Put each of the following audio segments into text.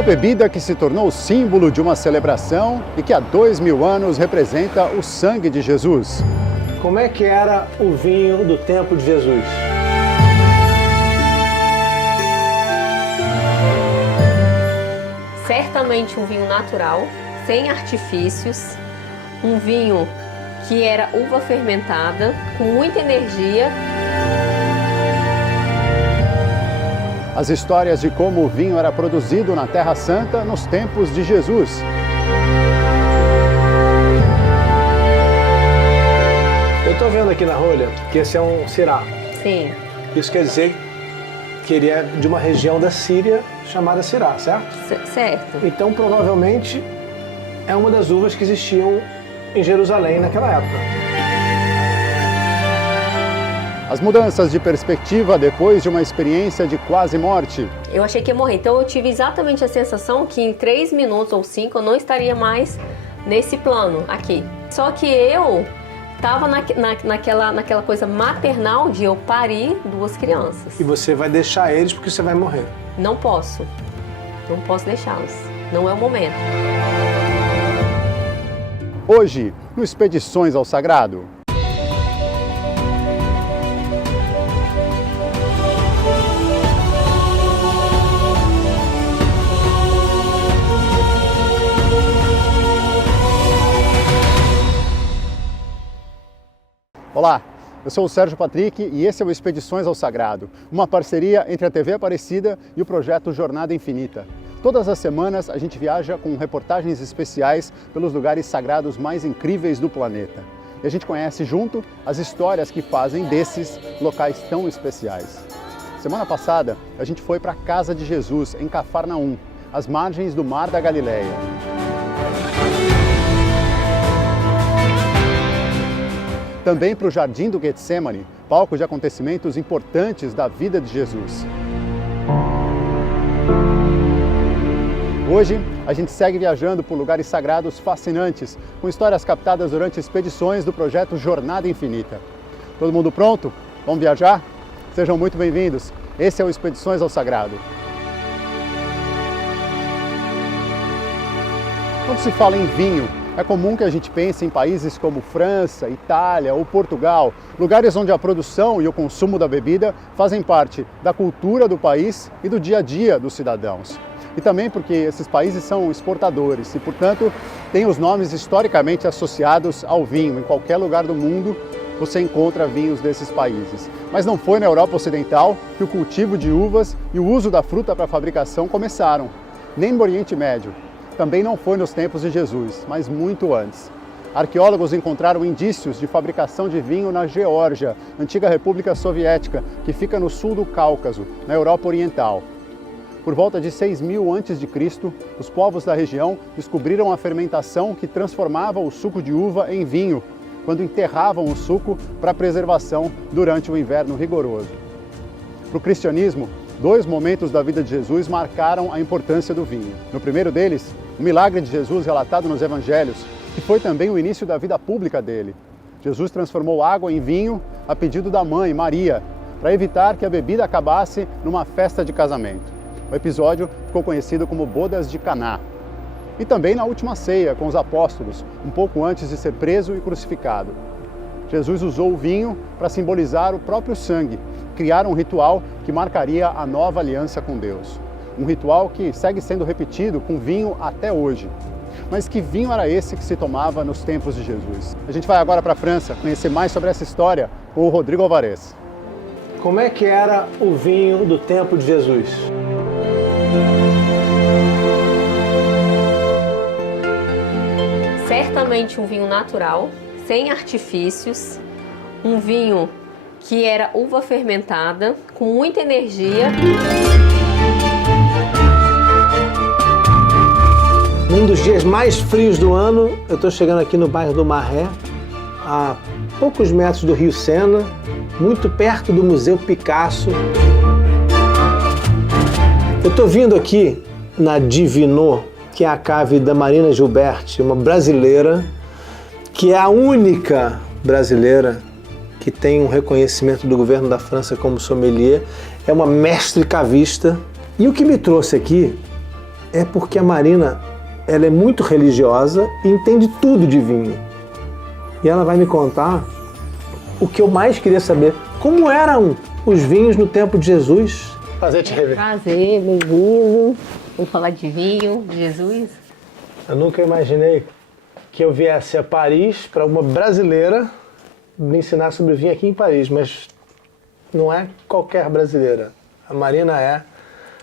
A bebida que se tornou símbolo de uma celebração e que há 2000 anos representa o sangue de Jesus. Como é que era o vinho do tempo de Jesus? Certamente um vinho natural, sem artifícios, um vinho que era uva fermentada, com muita energia. As histórias de como o vinho era produzido na Terra Santa nos tempos de Jesus. Eu estou vendo aqui na rolha que esse é um Syrah. Sim. Isso quer dizer que ele é de uma região da Síria chamada Syrah, certo? Certo. Então, provavelmente, é uma das uvas que existiam em Jerusalém naquela época. As mudanças de perspectiva depois de uma experiência de quase morte. Eu achei que ia morrer, então eu tive exatamente a sensação que em 3 minutos ou 5 eu não estaria mais nesse plano aqui. Só que eu estava naquela coisa maternal de eu parir 2 crianças. E você vai deixar eles porque você vai morrer. Não posso deixá-los, não é o momento. Hoje, no Expedições ao Sagrado. Olá, eu sou o Sérgio Patrick e esse é o Expedições ao Sagrado, uma parceria entre a TV Aparecida e o projeto Jornada Infinita. Todas as semanas a gente viaja com reportagens especiais pelos lugares sagrados mais incríveis do planeta. E a gente conhece junto as histórias que fazem desses locais tão especiais. Semana passada a gente foi para a Casa de Jesus, em Cafarnaum, às margens do Mar da Galileia. Também para o Jardim do Getsemane, palco de acontecimentos importantes da vida de Jesus. Hoje, a gente segue viajando por lugares sagrados fascinantes, com histórias captadas durante expedições do projeto Jornada Infinita. Todo mundo pronto? Vamos viajar? Sejam muito bem-vindos. Esse é o Expedições ao Sagrado. Quando se fala em vinho, é comum que a gente pense em países como França, Itália ou Portugal, lugares onde a produção e o consumo da bebida fazem parte da cultura do país e do dia a dia dos cidadãos. E também porque esses países são exportadores e, portanto, têm os nomes historicamente associados ao vinho. Em qualquer lugar do mundo você encontra vinhos desses países. Mas não foi na Europa Ocidental que o cultivo de uvas e o uso da fruta para a fabricação começaram, nem no Oriente Médio. Também não foi nos tempos de Jesus, mas muito antes. Arqueólogos encontraram indícios de fabricação de vinho na Geórgia, antiga República Soviética, que fica no sul do Cáucaso, na Europa Oriental. Por volta de 6000 a.C., os povos da região descobriram a fermentação que transformava o suco de uva em vinho, quando enterravam o suco para preservação durante o inverno rigoroso. Para o cristianismo, 2 momentos da vida de Jesus marcaram a importância do vinho. No primeiro deles, o milagre de Jesus relatado nos Evangelhos, que foi também o início da vida pública dele. Jesus transformou água em vinho a pedido da mãe, Maria, para evitar que a bebida acabasse numa festa de casamento. O episódio ficou conhecido como Bodas de Caná. E também na última ceia com os apóstolos, um pouco antes de ser preso e crucificado. Jesus usou o vinho para simbolizar o próprio sangue, criar um ritual que marcaria a nova aliança com Deus. Um ritual que segue sendo repetido com vinho até hoje. Mas que vinho era esse que se tomava nos tempos de Jesus? A gente vai agora para a França conhecer mais sobre essa história com o Rodrigo Alvarez. Como é que era o vinho do tempo de Jesus? Certamente um vinho natural, sem artifícios, um vinho que era uva fermentada, com muita energia. Num dos dias mais frios do ano, eu estou chegando aqui no bairro do Marais, a poucos metros do Rio Sena, muito perto do Museu Picasso. Eu estou vindo aqui na Divinô, que é a cave da Marina Gilberti, uma brasileira, que é a única brasileira que tem um reconhecimento do governo da França como sommelier, é uma mestre cavista. E o que me trouxe aqui é porque a Marina, ela é muito religiosa e entende tudo de vinho. E ela vai me contar o que eu mais queria saber. Como eram os vinhos no tempo de Jesus? Prazer te rever. Prazer, bem-vindo. Vamos falar de vinho, de Jesus. Eu nunca imaginei que eu viesse a Paris para uma brasileira me ensinar sobre vinho aqui em Paris, mas não é qualquer brasileira. A Marina é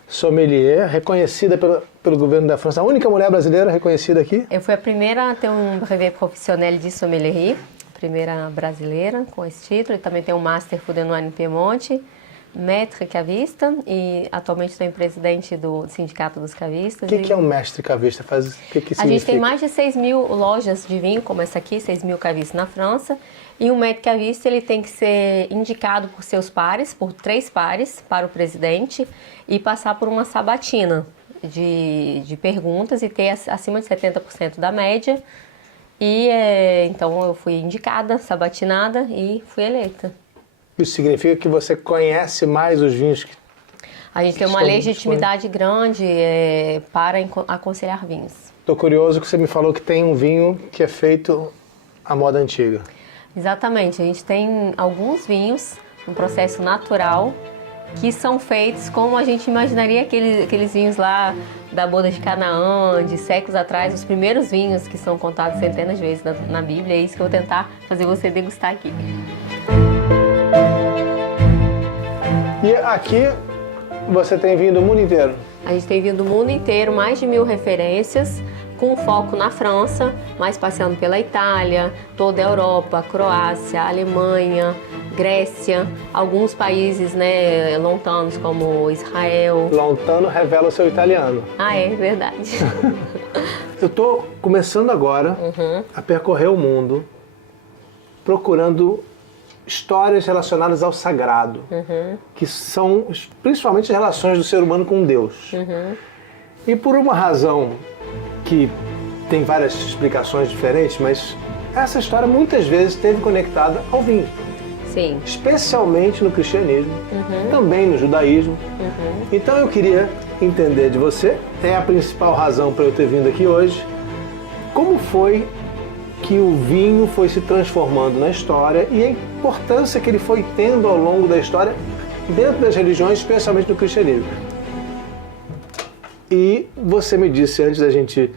sommelier, reconhecida pelo governo da França, a única mulher brasileira reconhecida aqui. Eu fui a primeira a ter um brevet professionnel de sommelier, a primeira brasileira com esse título, e também tenho um Master Food and Wine em Piemonte, mestre cavista, e atualmente estou presidente do Sindicato dos Cavistas. O que é um mestre cavista? O que significa? A gente tem mais de 6 mil lojas de vinho, como essa aqui, 6 mil cavistas na França. E um mestre cavista, ele tem que ser indicado por seus pares, por 3 pares, para o presidente, e passar por uma sabatina de perguntas e ter acima de 70% da média. E então eu fui indicada, sabatinada e fui eleita. Isso significa que você conhece mais os vinhos que... A gente tem uma legitimidade grande para aconselhar vinhos. Estou curioso que você me falou que tem um vinho que é feito à moda antiga. Exatamente, a gente tem alguns vinhos, um processo natural, que são feitos como a gente imaginaria aqueles vinhos lá da boda de Canaã, de séculos atrás, os primeiros vinhos que são contados centenas de vezes na Bíblia. É isso que eu vou tentar fazer você degustar aqui. E aqui você tem vinho do mundo inteiro? A gente tem vinho do mundo inteiro, mais de 1000 referências, com foco na França, mas passeando pela Itália, toda a Europa, Croácia, Alemanha, Grécia, alguns países, né, lontanos como Israel. Lontano revela o seu italiano. Ah, é verdade. Eu estou começando agora a percorrer o mundo, procurando histórias relacionadas ao sagrado, que são principalmente as relações do ser humano com Deus. E por uma razão que tem várias explicações diferentes, mas essa história muitas vezes esteve conectada ao vinho. Sim. Especialmente no cristianismo, também no judaísmo. Então eu queria entender de você, é a principal razão para eu ter vindo aqui hoje, como foi que o vinho foi se transformando na história e a importância que ele foi tendo ao longo da história dentro das religiões, especialmente no cristianismo. E você me disse, antes da gente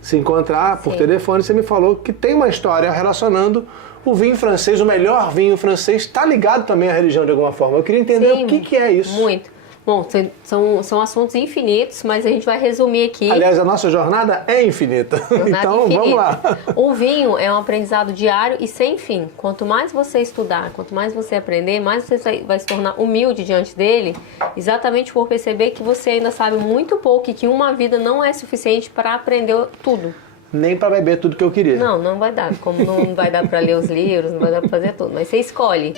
se encontrar por telefone, você me falou que tem uma história relacionando o vinho francês, o melhor vinho francês, está ligado também à religião de alguma forma. Eu queria entender o que é isso. Muito. Bom, são assuntos infinitos, mas a gente vai resumir aqui. Aliás, a nossa jornada é infinita. Então, vamos lá. O vinho é um aprendizado diário e sem fim. Quanto mais você estudar, quanto mais você aprender, mais você vai se tornar humilde diante dele, exatamente por perceber que você ainda sabe muito pouco e que uma vida não é suficiente para aprender tudo. Nem para beber tudo que eu queria. Não vai dar. Como não vai dar para ler os livros, não vai dar para fazer tudo. Mas você escolhe.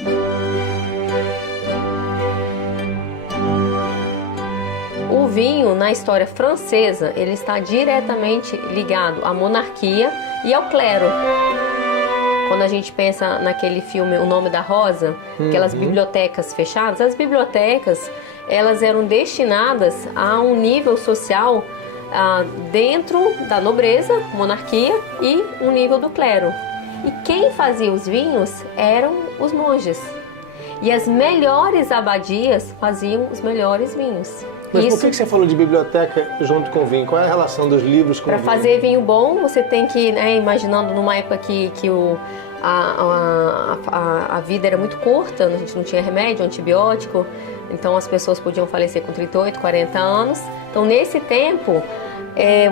O vinho, na história francesa, ele está diretamente ligado à monarquia e ao clero. Quando a gente pensa naquele filme O Nome da Rosa, aquelas bibliotecas fechadas, as bibliotecas, elas eram destinadas a um nível social dentro da nobreza, monarquia, e um nível do clero. E quem fazia os vinhos eram os monges. E as melhores abadias faziam os melhores vinhos. Mas por que você falou de biblioteca junto com vinho? Qual é a relação dos livros com o vinho? Para fazer vinho bom, você tem que, imaginando numa época que a vida era muito curta, a gente não tinha remédio, antibiótico, então as pessoas podiam falecer com 38, 40 anos. Então, nesse tempo,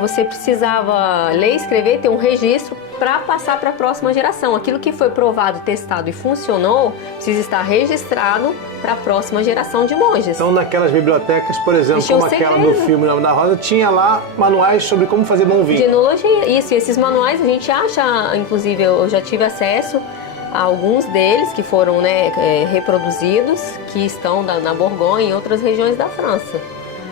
você precisava ler, escrever, ter um registro para passar para a próxima geração. Aquilo que foi provado, testado e funcionou, precisa estar registrado para a próxima geração de monges. Então, naquelas bibliotecas, por exemplo, como aquela do filme Nome da Rosa, tinha lá manuais sobre como fazer bom vinho. De enologia, isso. E esses manuais a gente acha, inclusive eu já tive acesso a alguns deles que foram reproduzidos, que estão na Borgonha e em outras regiões da França.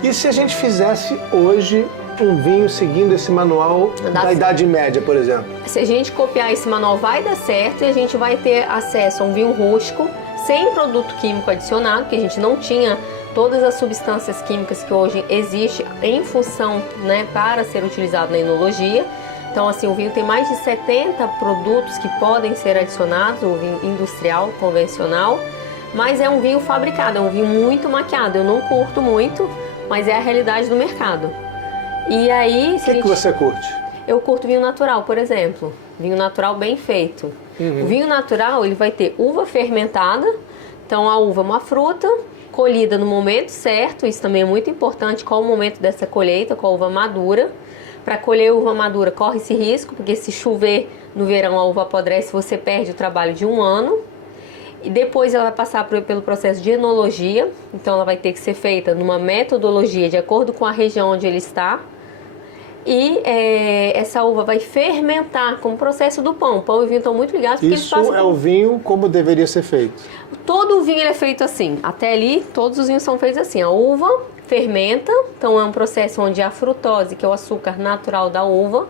E se a gente fizesse hoje um vinho seguindo esse manual da Idade Média, por exemplo? Se a gente copiar esse manual, vai dar certo e a gente vai ter acesso a um vinho rústico, sem produto químico adicionado, porque a gente não tinha todas as substâncias químicas que hoje existem em função, né, para ser utilizado na enologia. Então, assim, o vinho tem mais de 70 produtos que podem ser adicionados, o vinho industrial, convencional, mas é um vinho fabricado, é um vinho muito maquiado. Eu não curto muito, mas é a realidade do mercado. E aí... O que você curte? Eu curto vinho natural, por exemplo. Vinho natural bem feito. O vinho natural, ele vai ter uva fermentada. Então, a uva é uma fruta colhida no momento certo. Isso também é muito importante, qual o momento dessa colheita, com a uva madura. Para colher uva madura, corre esse risco, porque se chover no verão a uva apodrece, você perde o trabalho de 1 ano. E depois ela vai passar pelo processo de enologia. Então, ela vai ter que ser feita numa metodologia de acordo com a região onde ele está. E essa uva vai fermentar como o processo do pão. O pão e o vinho estão muito ligados. Porque isso é o vinho como deveria ser feito? Todo o vinho ele é feito assim. Até ali, todos os vinhos são feitos assim. A uva fermenta, então é um processo onde a frutose, que é o açúcar natural da uva,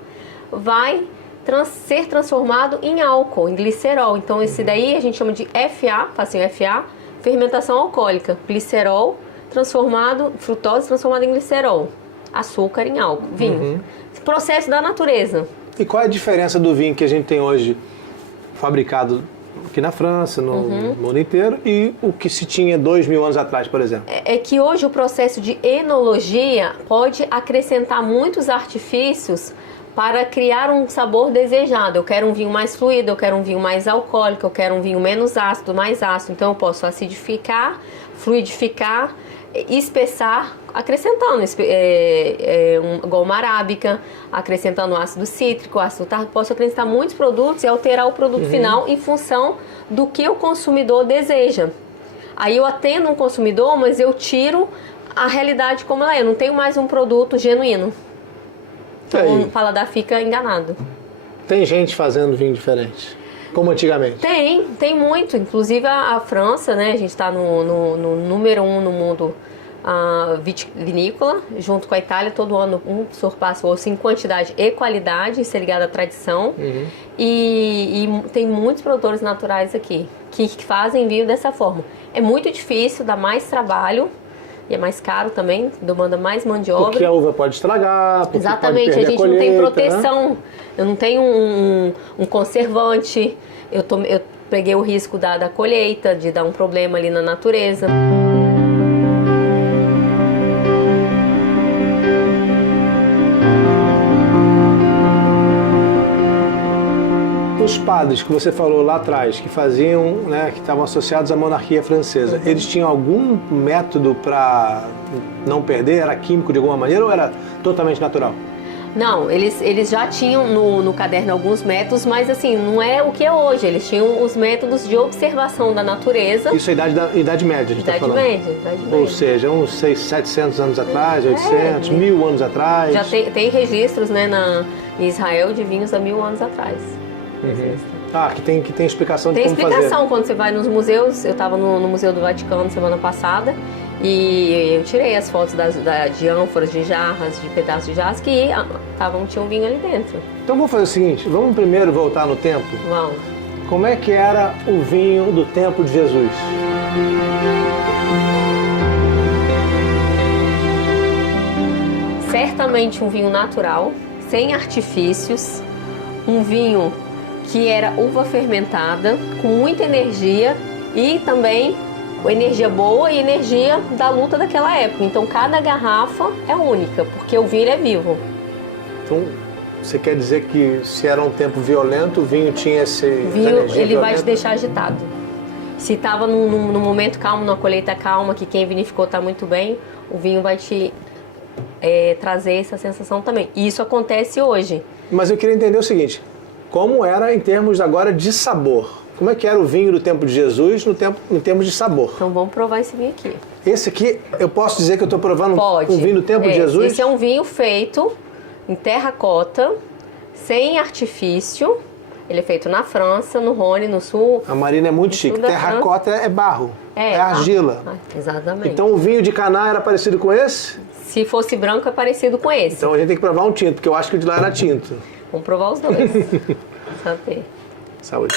vai ser transformado em álcool, em glicerol. Então esse daí a gente chama de FA, facinho FA, fermentação alcoólica. Glicerol transformado, frutose transformada em glicerol. Açúcar em álcool, vinho. Processo da natureza. E qual é a diferença do vinho que a gente tem hoje fabricado aqui na França, no mundo inteiro, e o que se tinha 2000 anos atrás, por exemplo? É que hoje o processo de enologia pode acrescentar muitos artifícios para criar um sabor desejado. Eu quero um vinho mais fluido, eu quero um vinho mais alcoólico, eu quero um vinho menos ácido, mais ácido. Então eu posso acidificar, fluidificar, espessar, acrescentando goma arábica, acrescentando ácido cítrico, ácido tartárico. Posso acrescentar muitos produtos e alterar o produto final em função do que o consumidor deseja. Aí eu atendo um consumidor, mas eu tiro a realidade como ela é. Eu não tenho mais um produto genuíno. Então o paladar fica enganado. Tem gente fazendo vinho diferente, como antigamente? Tem muito. Inclusive a França, né? A gente está no número 1 no mundo vinícola, junto com a Itália. Todo ano um surpassa o outro em quantidade e qualidade, isso é ligado à tradição. E tem muitos produtores naturais aqui que fazem vinho dessa forma. É muito difícil, dá mais trabalho. E é mais caro também, demanda mais mão de obra. Porque a uva pode estragar, porque exatamente, pode perder a gente colheita, não tem proteção, né? Eu não tenho um conservante, eu peguei o risco da colheita, de dar um problema ali na natureza. Os padres que você falou lá atrás, que faziam, né, que estavam associados à monarquia francesa, eles tinham algum método para não perder? Era químico de alguma maneira ou era totalmente natural? Não, eles já tinham no caderno alguns métodos, mas assim, não é o que é hoje. Eles tinham os métodos de observação da natureza. Isso é Idade Média, a gente está falando. Idade Média. Ou seja, uns 700 anos atrás, 800, 1000 anos atrás. Já tem registros, né, em Israel de vinhos há 1000 anos atrás. Que tem explicação de tem como fazer. Tem explicação quando você vai nos museus. Eu estava no Museu do Vaticano semana passada e eu tirei as fotos de ânforas, de jarras, de pedaços de jarras que tinha um vinho ali dentro. Então vamos fazer o seguinte, vamos primeiro voltar no tempo? Vamos. Como é que era o vinho do tempo de Jesus? Certamente um vinho natural, sem artifícios, um vinho que era uva fermentada, com muita energia e também energia boa e energia da luta daquela época. Então cada garrafa é única, porque o vinho é vivo. Então você quer dizer que se era um tempo violento, o vinho tinha essa energia ele vai te deixar agitado. Se estava num momento calmo, numa colheita calma, que quem vinificou está muito bem, o vinho vai te trazer essa sensação também. E isso acontece hoje. Mas eu queria entender o seguinte, como era em termos agora de sabor? Como é que era o vinho do tempo de Jesus em termos de sabor? Então vamos provar esse vinho aqui. Esse aqui, eu posso dizer que eu estou provando um vinho do tempo de Jesus? Esse é um vinho feito em terracota, sem artifício. Ele é feito na França, no Rhône, no sul. A Marina é muito chique. Terracota é barro, é argila. Exatamente. Então o vinho de Caná era parecido com esse? Se fosse branco, é parecido com esse. Então a gente tem que provar um tinto, porque eu acho que o de lá era tinto. Vamos provar os dois. Saber. Saúde.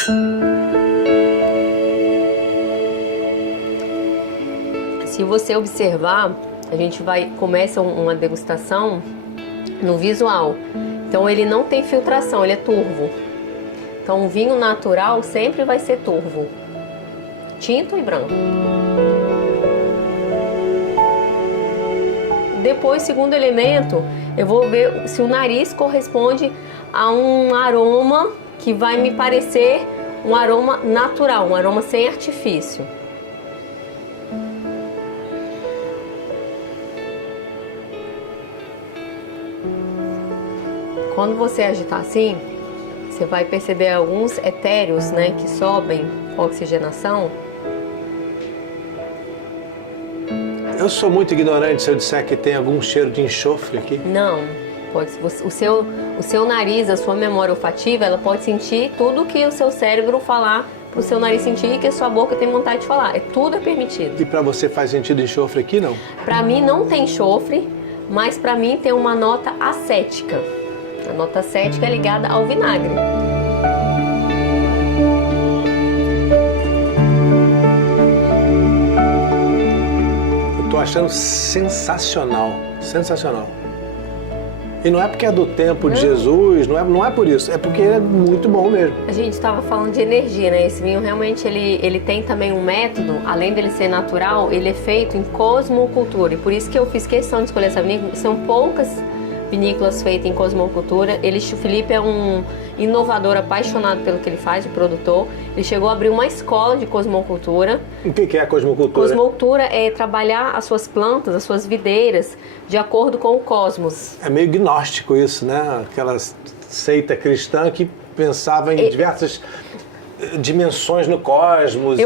Se você observar, a gente começa uma degustação no visual. Então ele não tem filtração, ele é turvo. Então o vinho natural sempre vai ser turvo, tinto e branco. Depois, segundo elemento, eu vou ver se o nariz corresponde a um aroma que vai me parecer um aroma natural, um aroma sem artifício. Quando você agitar assim, você vai perceber alguns etéreos, né, que sobem com a oxigenação. Eu sou muito ignorante se eu disser que tem algum cheiro de enxofre aqui. Não, pode. O seu nariz, a sua memória olfativa, ela pode sentir tudo que o seu cérebro falar para o seu nariz sentir e que a sua boca tem vontade de falar. Tudo é permitido. E para você faz sentido enxofre aqui, não? Para mim não tem enxofre, mas para mim tem uma nota acética. A nota acética é ligada ao vinagre. Eu tô achando sensacional, sensacional. E não é porque é do tempo de Jesus, não é por isso, é porque é muito bom mesmo. A gente estava falando de energia, né? Esse vinho realmente ele tem também um método, além dele ser natural, ele é feito em cosmocultura. E por isso que eu fiz questão de escolher essa vinícola. São poucas vinícolas feitas em cosmocultura. O Felipe é um inovador apaixonado pelo que ele faz, de produtor. Ele chegou a abrir uma escola de cosmocultura. O que é a cosmocultura? Cosmocultura é trabalhar as suas plantas, as suas videiras, de acordo com o cosmos. É meio gnóstico isso, né? Aquela seita cristã que pensava em diversas dimensões no cosmos.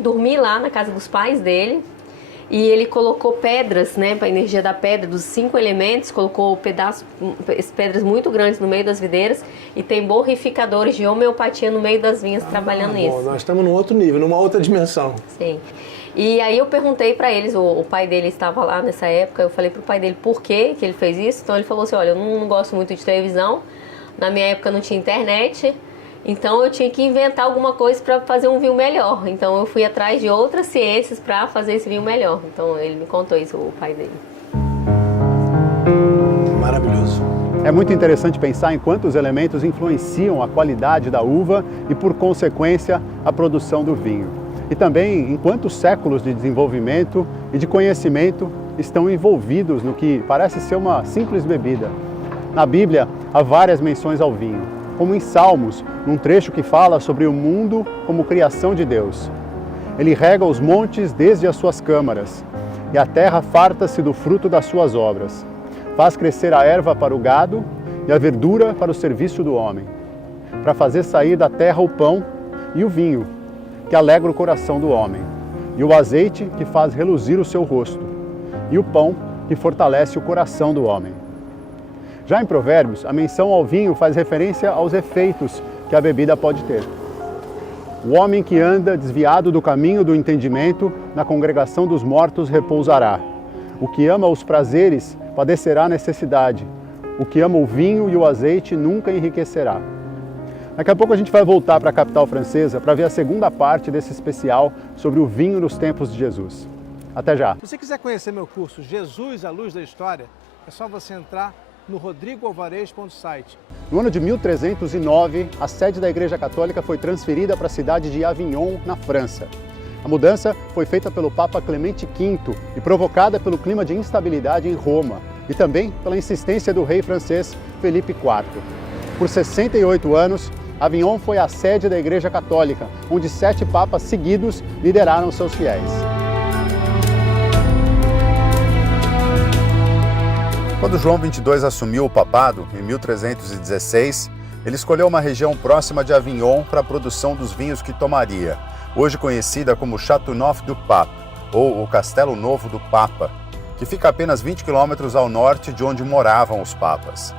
Dormi lá na casa dos pais dele. E ele colocou pedras, né, para a energia da pedra, dos 5 elementos, colocou pedras muito grandes no meio das videiras e tem borrificadores de homeopatia no meio das vinhas trabalhando nisso. Nós estamos num outro nível, numa outra dimensão. Sim. E aí eu perguntei para eles, o pai dele estava lá nessa época, eu falei pro pai dele por que ele fez isso. Então ele falou assim, olha, eu não gosto muito de televisão, na minha época não tinha internet, então eu tinha que inventar alguma coisa para fazer um vinho melhor. Então eu fui atrás de outras ciências para fazer esse vinho melhor. Então ele me contou isso, o pai dele. Maravilhoso. É muito interessante pensar em quantos elementos influenciam a qualidade da uva e, por consequência, a produção do vinho. E também em quantos séculos de desenvolvimento e de conhecimento estão envolvidos no que parece ser uma simples bebida. Na Bíblia, há várias menções ao vinho, como em Salmos, num trecho que fala sobre o mundo como criação de Deus. Ele rega os montes desde as suas câmaras, e a terra farta-se do fruto das suas obras. Faz crescer a erva para o gado e a verdura para o serviço do homem, para fazer sair da terra o pão e o vinho, que alegra o coração do homem, e o azeite que faz reluzir o seu rosto, e o pão que fortalece o coração do homem. Já em Provérbios, a menção ao vinho faz referência aos efeitos que a bebida pode ter. O homem que anda desviado do caminho do entendimento, na congregação dos mortos repousará. O que ama os prazeres padecerá necessidade. O que ama o vinho e o azeite nunca enriquecerá. Daqui a pouco a gente vai voltar para a capital francesa para ver a segunda parte desse especial sobre o vinho nos tempos de Jesus. Até já! Se você quiser conhecer meu curso Jesus, a Luz da História, é só você entrar no rodrigoalvarez.site. No ano de 1309, a sede da Igreja Católica foi transferida para a cidade de Avignon, na França. A mudança foi feita pelo Papa Clemente V e provocada pelo clima de instabilidade em Roma e também pela insistência do rei francês Felipe IV. Por 68 anos, Avignon foi a sede da Igreja Católica, onde 7 papas seguidos lideraram seus fiéis. Quando João XXII assumiu o papado, em 1316, ele escolheu uma região próxima de Avignon para a produção dos vinhos que tomaria, hoje conhecida como Châteauneuf-du-Pape, ou o Castelo Novo do Papa, que fica a apenas 20 quilômetros ao norte de onde moravam os papas.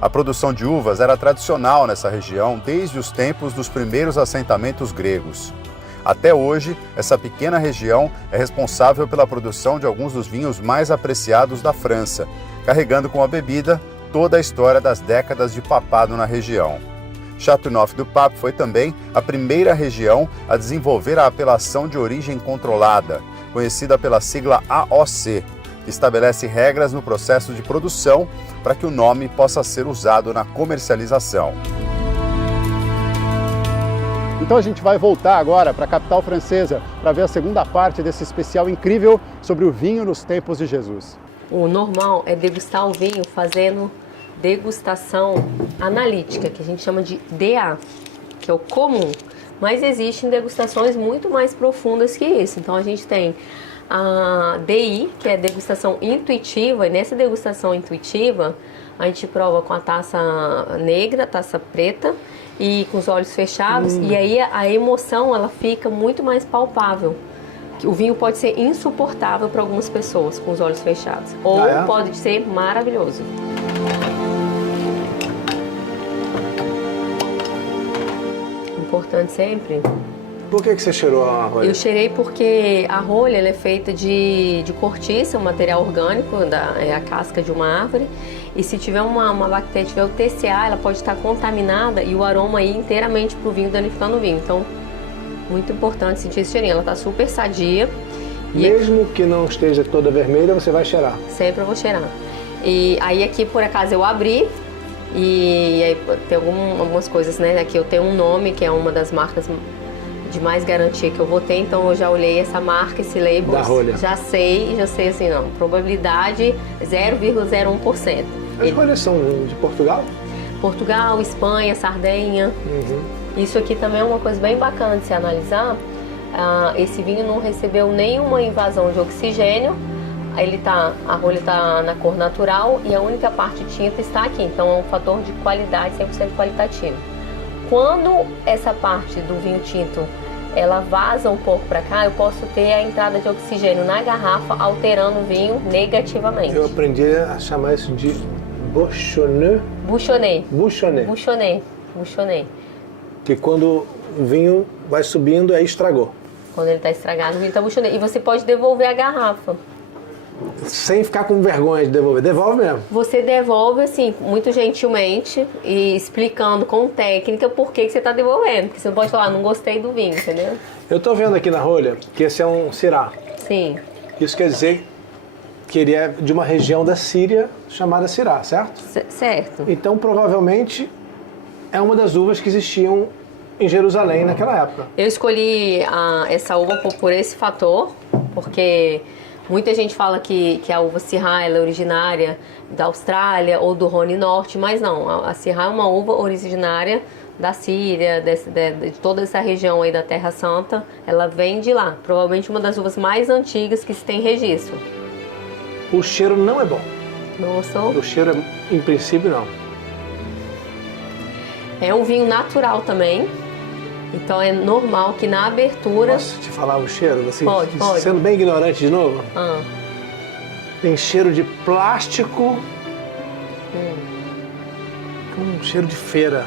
A produção de uvas era tradicional nessa região desde os tempos dos primeiros assentamentos gregos. Até hoje, essa pequena região é responsável pela produção de alguns dos vinhos mais apreciados da França, carregando com a bebida toda a história das décadas de papado na região. Châteauneuf-du-Pape foi também a primeira região a desenvolver a apelação de origem controlada, conhecida pela sigla AOC, que estabelece regras no processo de produção para que o nome possa ser usado na comercialização. Então a gente vai voltar agora para a capital francesa para ver a segunda parte desse especial incrível sobre o vinho nos tempos de Jesus. O normal é degustar o vinho fazendo degustação analítica, que a gente chama de DA, que é o comum. Mas existem degustações muito mais profundas que isso. Então a gente tem a DI, que é degustação intuitiva, e nessa degustação intuitiva a gente prova com a taça negra, a taça preta e com os olhos fechados, e aí a emoção ela fica muito mais palpável. O vinho pode ser insuportável para algumas pessoas com os olhos fechados, ou pode ser maravilhoso. Importante sempre. Por que você cheirou a rolha? Eu cheirei porque a rolha ela é feita de cortiça, um material orgânico, é a casca de uma árvore. E se tiver uma bactéria, tiver o TCA, ela pode estar contaminada e o aroma ir inteiramente para o vinho, danificando o vinho. Então, muito importante sentir esse cheirinho. Ela está super sadia. Mesmo que não esteja toda vermelha, você vai cheirar? Sempre eu vou cheirar. E aí aqui, por acaso, eu abri. E aí tem algumas coisas, né? Aqui eu tenho um nome, que é uma das marcas de mais garantia que eu vou ter, então eu já olhei essa marca, esse label, da rolha. já sei assim, não, probabilidade 0,01%. As rolhas são de Portugal? Portugal, Espanha, Sardenha. Isso aqui também é uma coisa bem bacana de se analisar. Esse vinho não recebeu nenhuma invasão de oxigênio, a rolha está na cor natural e a única parte tinta está aqui, então é um fator de qualidade 100% qualitativo. Quando essa parte do vinho tinto ela vaza um pouco para cá, eu posso ter a entrada de oxigênio na garrafa alterando o vinho negativamente. Eu aprendi a chamar isso de bouchonnet. Bouchonnet. Bouchonnet. Bouchonnet. Bouchonnet. Que quando o vinho vai subindo, aí estragou. Quando ele está estragado, o vinho está bouchonnet. E você pode devolver a garrafa. Sem ficar com vergonha de devolver. Devolve mesmo. Você devolve, assim, muito gentilmente e explicando com técnica por que você está devolvendo. Porque você não pode falar, não gostei do vinho, entendeu? Eu tô vendo aqui na rolha que esse é um Syrah. Sim. Isso quer dizer que ele é de uma região da Síria chamada Syrah, certo? Certo. Então, provavelmente, é uma das uvas que existiam em Jerusalém naquela época. Eu escolhi essa uva por esse fator, porque muita gente fala que a uva Syrah ela é originária da Austrália ou do Rhône Norte, mas não. A Syrah é uma uva originária da Síria, de toda essa região aí da Terra Santa. Ela vem de lá. Provavelmente uma das uvas mais antigas que se tem registro. O cheiro não é bom. Não gostou? O cheiro, em princípio, não. É um vinho natural também. Então é normal que na abertura... Posso te falar o cheiro? Assim, pode. Sendo bem ignorante de novo. Tem cheiro de plástico. Com cheiro de feira.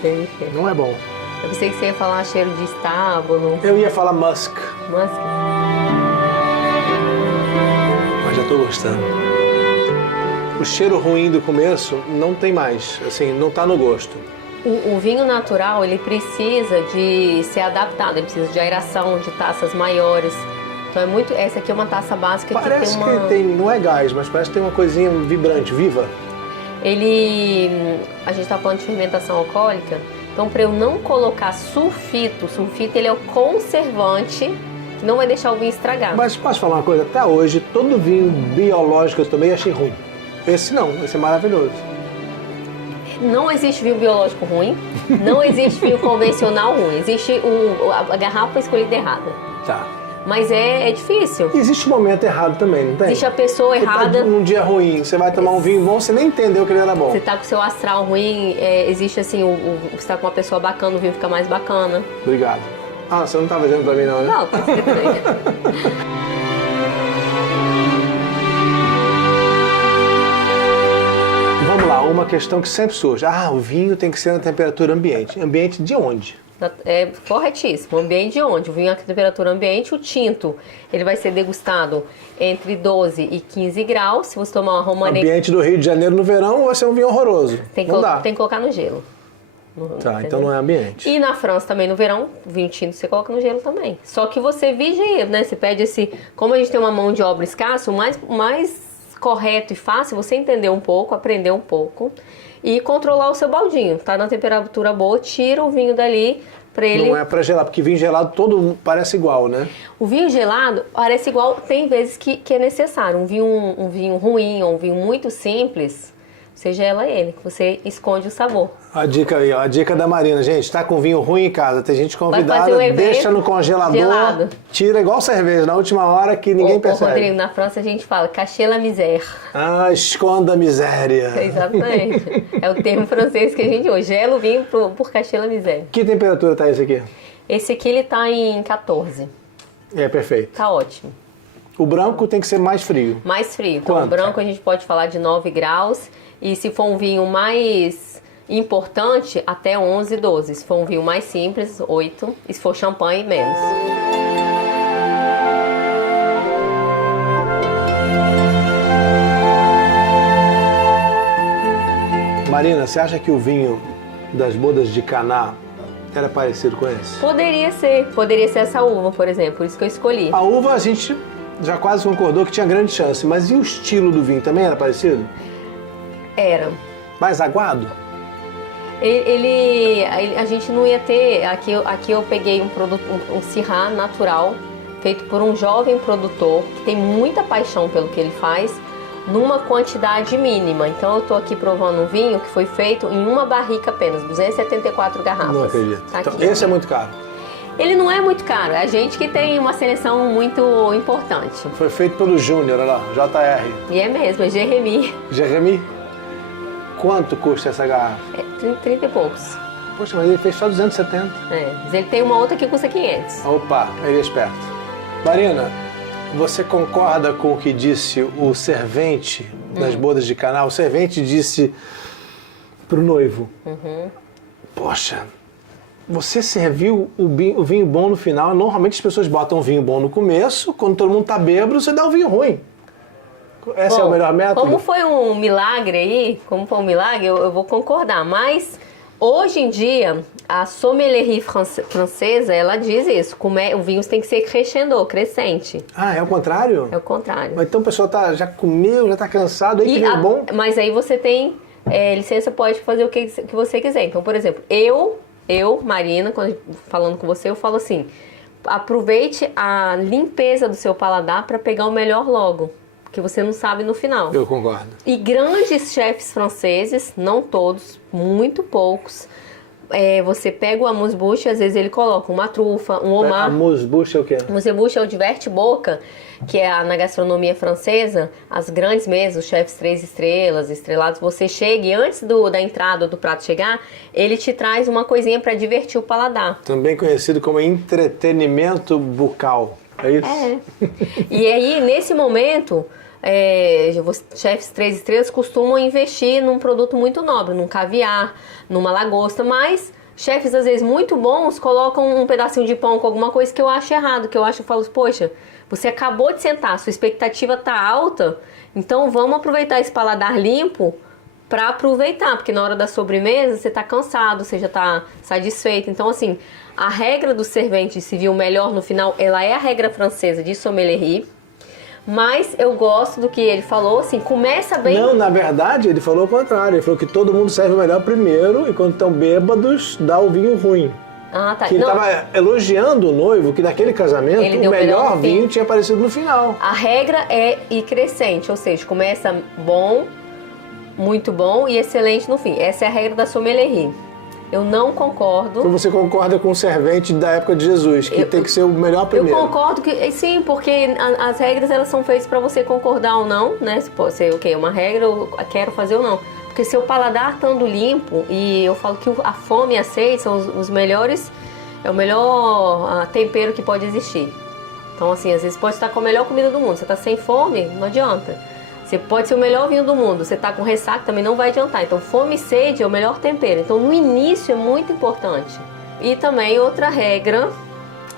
Cheiro de feira. Não é bom. Eu pensei que você ia falar cheiro de estábulo. Eu ia falar musk. Musk. Mas já tô gostando. O cheiro ruim do começo não tem mais. Assim, não tá no gosto. O vinho natural, ele precisa de ser adaptado, ele precisa de aeração, de taças maiores. Então é muito... Essa aqui é uma taça básica parece que tem uma... que tem, não é gás, mas parece que tem uma coisinha vibrante, viva. A gente tá falando de fermentação alcoólica, então para eu não colocar sulfito ele é o conservante que não vai deixar o vinho estragar. Mas posso falar uma coisa? Até hoje, todo vinho biológico eu também achei ruim. Esse não, esse é maravilhoso. Não existe vinho biológico ruim, não existe vinho convencional ruim, existe a garrafa escolhida errada. Tá. Mas é difícil. Existe um momento errado também, não tem? Existe a pessoa errada. Tá num dia ruim, você vai tomar um vinho bom, você nem entendeu que ele era bom. Você tá com o seu astral ruim, existe assim, você tá com uma pessoa bacana, o vinho fica mais bacana. Obrigado. Você não tava dizendo pra mim não, né? Não, tá escrito aí. Vamos lá, uma questão que sempre surge. O vinho tem que ser na temperatura ambiente. Ambiente de onde? É corretíssimo. Ambiente de onde? O vinho a temperatura ambiente, o tinto, ele vai ser degustado entre 12 e 15 graus. Se você tomar uma Romanée... Ambiente do Rio de Janeiro no verão vai ser um vinho horroroso. Tem que colocar no gelo. Tá, entendeu? então não é ambiente. E na França também, no verão, vinho tinto você coloca no gelo também. Só que você vigia, né? Você pede esse... Como a gente tem uma mão de obra escassa, o mais correto e fácil é você entender um pouco, aprender um pouco e controlar o seu baldinho. Tá na temperatura boa, tira o vinho dali pra ele... Não é pra gelar, porque vinho gelado todo parece igual, né? O vinho gelado parece igual, tem vezes que é necessário. Um vinho ruim ou um vinho muito simples, você gela ele, você esconde o sabor. A dica aí, ó, a dica da Marina. Gente, tá com vinho ruim em casa, tem gente convidada, fazer um evento deixa no congelador, gelado. tira igual cerveja, na última hora que ninguém percebe. Rodrigo, na França a gente fala cachez la misère. Ah, esconda a miséria. Exatamente. É o termo francês que a gente usa. Gela o vinho por cachez la misère. Que temperatura tá esse aqui? Esse aqui ele tá em 14. É, perfeito. Tá ótimo. O branco tem que ser mais frio. Mais frio. Então Quanto? o branco a gente pode falar de 9 graus. E se for um vinho mais importante, até 11, 12. Se for um vinho mais simples, 8. E se for champanhe, menos. Marina, você acha que o vinho das bodas de Caná era parecido com esse? Poderia ser essa uva, por exemplo, por isso que eu escolhi. A uva a gente já quase concordou que tinha grande chance, mas e o estilo do vinho também era parecido? Era. Mais aguado? A gente não ia ter... Aqui eu peguei um produto, um Syrah natural, feito por um jovem produtor, que tem muita paixão pelo que ele faz, numa quantidade mínima. Então eu tô aqui provando um vinho que foi feito em uma barrica apenas, 274 garrafas. Não acredito. Tá Então, aqui. esse é muito caro. Ele não é muito caro, é a gente que tem uma seleção muito importante. Foi feito pelo Júnior, olha lá, JR. E é mesmo, é Jeremy. Jeremy, quanto custa essa garrafa? É 30 e poucos. Poxa, mas ele fez só 270. É, mas ele tem uma outra que custa 500. Opa, ele é esperto. Marina, você concorda com o que disse o servente nas bodas de Caná? O servente disse pro noivo, poxa, você serviu o vinho bom no final. Normalmente as pessoas botam vinho bom no começo, quando todo mundo tá bêbado, você dá o vinho ruim. Esse é o melhor método? Como foi um milagre aí, eu vou concordar, mas hoje em dia a sommelierie francesa, ela diz isso, o vinho tem que ser crescente. Ah, é o contrário? É o contrário. Mas então a pessoa já comeu, já tá cansado, aí que vinho bom? Mas aí você tem licença, pode fazer o que você quiser. Então, por exemplo, eu, Marina, falando com você, eu falo assim, aproveite a limpeza do seu paladar para pegar o melhor logo. Que você não sabe no final. Eu concordo. E grandes chefes franceses, não todos, muito poucos, você pega o amuse-bouche, às vezes ele coloca uma trufa, um homard. Amuse-bouche é o quê? Amuse-bouche é o diverte-boca, que é na gastronomia francesa, as grandes mesas, os chefes 3 estrelas, estrelados, você chega e antes da entrada do prato chegar, ele te traz uma coisinha para divertir o paladar. Também conhecido como entretenimento bucal. É isso? É. E aí, nesse momento, chefes 3 estrelas costumam investir num produto muito nobre, num caviar, numa lagosta, mas chefes, às vezes, muito bons, colocam um pedacinho de pão com alguma coisa que eu acho errado, eu falo, poxa, você acabou de sentar, sua expectativa tá alta, então vamos aproveitar esse paladar limpo para aproveitar, porque na hora da sobremesa você tá cansado, você já tá satisfeito. Então, assim, a regra do servente se viu melhor no final, ela é a regra francesa de sommelierie, mas eu gosto do que ele falou, assim, começa bem... Não, na verdade, ele falou o contrário, ele falou que todo mundo serve o melhor primeiro e quando estão bêbados, dá o vinho ruim. Ah, tá. Que ele estava elogiando o noivo que naquele casamento o melhor vinho tinha aparecido no final. A regra é ir crescente, ou seja, começa bom, muito bom e excelente no fim. Essa é a regra da sommelierie. Eu não concordo. Então você concorda com o servente da época de Jesus, que tem que ser o melhor primeiro? Eu concordo que sim, porque as regras elas são feitas para você concordar ou não, né? Se pode ser uma regra, eu quero fazer ou não. Porque seu paladar estando limpo, e eu falo que a fome e a sede são os melhores, é o melhor tempero que pode existir. Então, assim, às vezes pode estar com a melhor comida do mundo, você está sem fome, não adianta. Você pode ser o melhor vinho do mundo, você está com ressaca, também não vai adiantar. Então, fome e sede é o melhor tempero. Então, no início é muito importante. E também outra regra,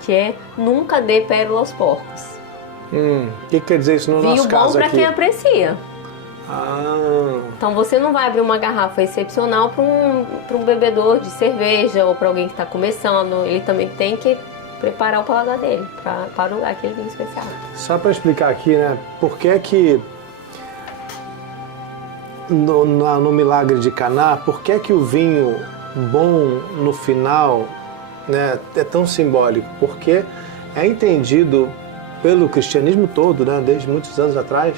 que é nunca dê pérola aos porcos. O que quer dizer isso no nosso caso aqui? Vinho bom para quem aprecia. Então você não vai abrir uma garrafa excepcional para um bebedor de cerveja ou para alguém que está começando. Ele também tem que preparar o paladar dele para aquele vinho especial. Só para explicar aqui, né? Por que no Milagre de Caná, por que o vinho bom no final, né, é tão simbólico? Porque é entendido pelo cristianismo todo, né, desde muitos anos atrás,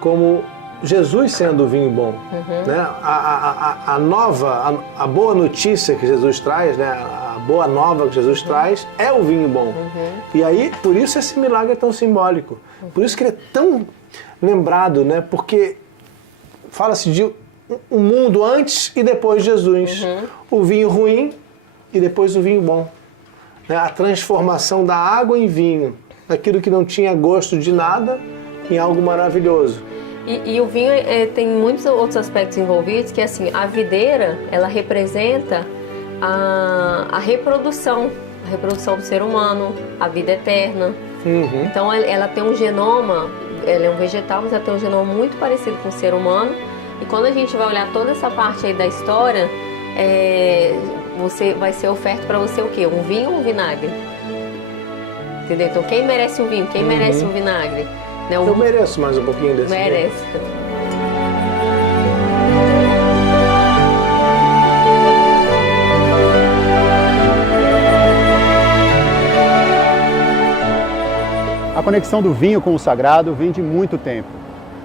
como Jesus sendo o vinho bom. Né? A boa notícia que Jesus traz, né, a boa nova que Jesus traz é o vinho bom. E aí, por isso esse milagre é tão simbólico. Por isso que ele é tão lembrado, né, porque fala-se de um mundo antes e depois de Jesus. O vinho ruim e depois o vinho bom. Né? A transformação da água em vinho. Aquilo que não tinha gosto de nada em algo maravilhoso. E o vinho tem muitos outros aspectos envolvidos, que assim, a videira, ela representa a reprodução do ser humano, a vida eterna. Então ela tem um genoma, ela é um vegetal, mas ela tem um genoma muito parecido com o ser humano. E quando a gente vai olhar toda essa parte aí da história, você vai ser oferta para você o quê? Um vinho ou um vinagre? Entendeu? Então quem merece um vinho, quem merece um vinagre? Né? Eu mereço mais um pouquinho desse vinho. Merece. A conexão do vinho com o sagrado vem de muito tempo.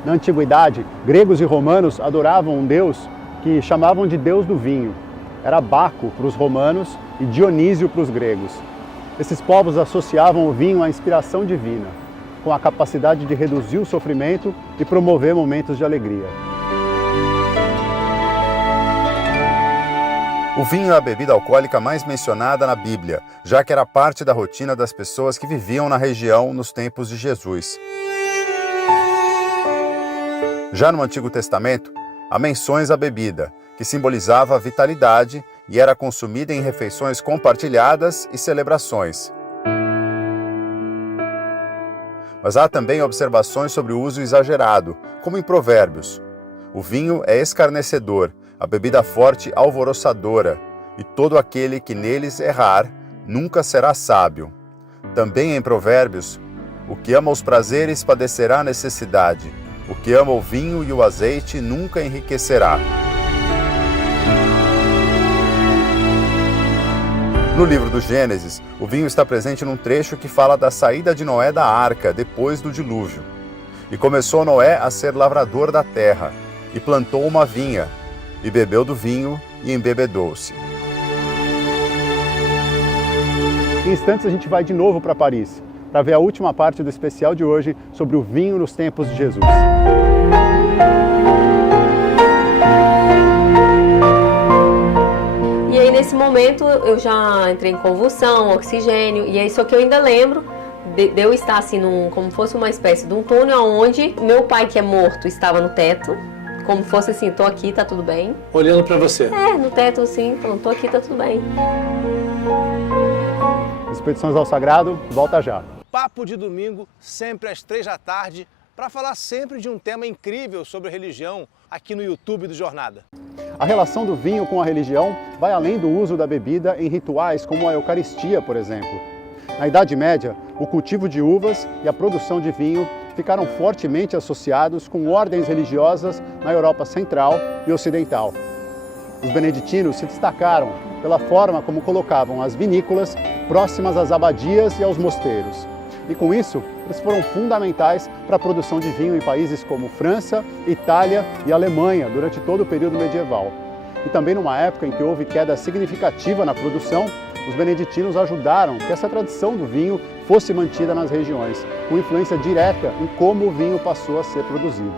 Na antiguidade, gregos e romanos adoravam um deus que chamavam de deus do vinho. Era Baco para os romanos e Dionísio para os gregos. Esses povos associavam o vinho à inspiração divina, com a capacidade de reduzir o sofrimento e promover momentos de alegria. O vinho é a bebida alcoólica mais mencionada na Bíblia, já que era parte da rotina das pessoas que viviam na região nos tempos de Jesus. Já no Antigo Testamento, há menções à bebida, que simbolizava a vitalidade e era consumida em refeições compartilhadas e celebrações. Mas há também observações sobre o uso exagerado, como em Provérbios. O vinho é escarnecedor, a bebida forte alvoroçadora, e todo aquele que neles errar nunca será sábio. Também em Provérbios, o que ama os prazeres padecerá necessidade, o que ama o vinho e o azeite nunca enriquecerá. No livro do Gênesis, o vinho está presente num trecho que fala da saída de Noé da arca depois do dilúvio. E começou Noé a ser lavrador da terra, e plantou uma vinha, e bebeu do vinho e embebedou-se. Em instantes a gente vai de novo para Paris, para ver a última parte do especial de hoje sobre o vinho nos tempos de Jesus. E aí nesse momento eu já entrei em convulsão, oxigênio, e aí só que eu ainda lembro de eu estar assim, como fosse uma espécie de um túnel onde meu pai, que é morto, estava no teto. Como fosse assim, tô aqui, tá tudo bem. Olhando pra você. No teto assim, falando, tô aqui, tá tudo bem. Expedições ao Sagrado, volta já. Papo de domingo, sempre às 3 da tarde, para falar sempre de um tema incrível sobre religião, aqui no YouTube do Jornada. A relação do vinho com a religião vai além do uso da bebida em rituais como a Eucaristia, por exemplo. Na Idade Média, o cultivo de uvas e a produção de vinho ficaram fortemente associados com ordens religiosas na Europa Central e Ocidental. Os beneditinos se destacaram pela forma como colocavam as vinícolas próximas às abadias e aos mosteiros. E com isso, eles foram fundamentais para a produção de vinho em países como França, Itália e Alemanha durante todo o período medieval. E também numa época em que houve queda significativa na produção, os beneditinos ajudaram que essa tradição do vinho fosse mantida nas regiões, com influência direta em como o vinho passou a ser produzido.